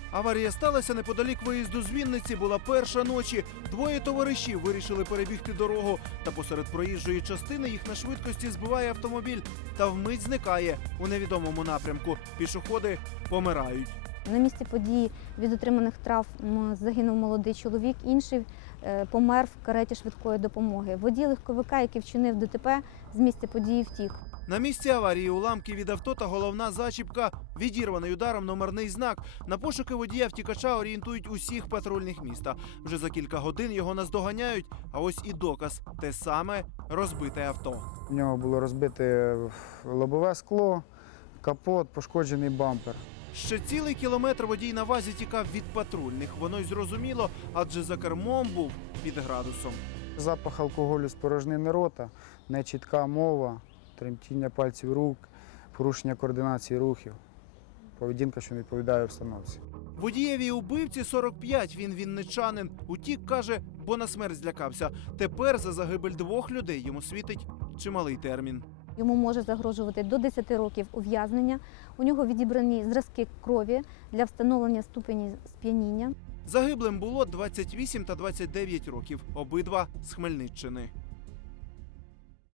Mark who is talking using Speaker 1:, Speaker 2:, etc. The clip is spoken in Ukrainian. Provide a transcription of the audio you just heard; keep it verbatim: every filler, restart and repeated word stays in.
Speaker 1: Аварія сталася неподалік виїзду з Вінниці. Була перша ночі. Двоє товаришів вирішили перебігти дорогу. Та посеред проїжджої частини їх на швидкості збиває автомобіль. Та вмить зникає у невідомому напрямку. Пішоходи помирають.
Speaker 2: На місці події від отриманих травм загинув молодий чоловік, інший е, помер в кареті швидкої допомоги. Водій легковика, який вчинив ДТП, з місця події втік.
Speaker 1: На місці аварії уламки від авто та головна зачіпка. Відірваний ударом номерний знак. На пошуки водія-втікача орієнтують усіх патрульних міста. Вже за кілька годин його наздоганяють. А ось і доказ. Те саме розбите авто.
Speaker 3: У нього було розбите лобове скло, капот, пошкоджений бампер.
Speaker 1: Ще цілий кілометр водій на вазі тікав від патрульних. Воно й зрозуміло, адже за кермом був під градусом.
Speaker 3: Запах алкоголю з порожнини рота, нечітка мова, тремтіння пальців рук, порушення координації рухів, поведінка, що не відповідає обстановці.
Speaker 1: Водієві убивці сорок п'ять, він вінничанин. Утік, каже, бо на смерть злякався. Тепер за загибель двох людей йому світить чималий термін.
Speaker 2: Йому може загрожувати до десяти років ув'язнення. У нього відібрані зразки крові для встановлення ступені сп'яніння.
Speaker 1: Загиблим було двадцять вісім та двадцять дев'ять років. Обидва з Хмельниччини.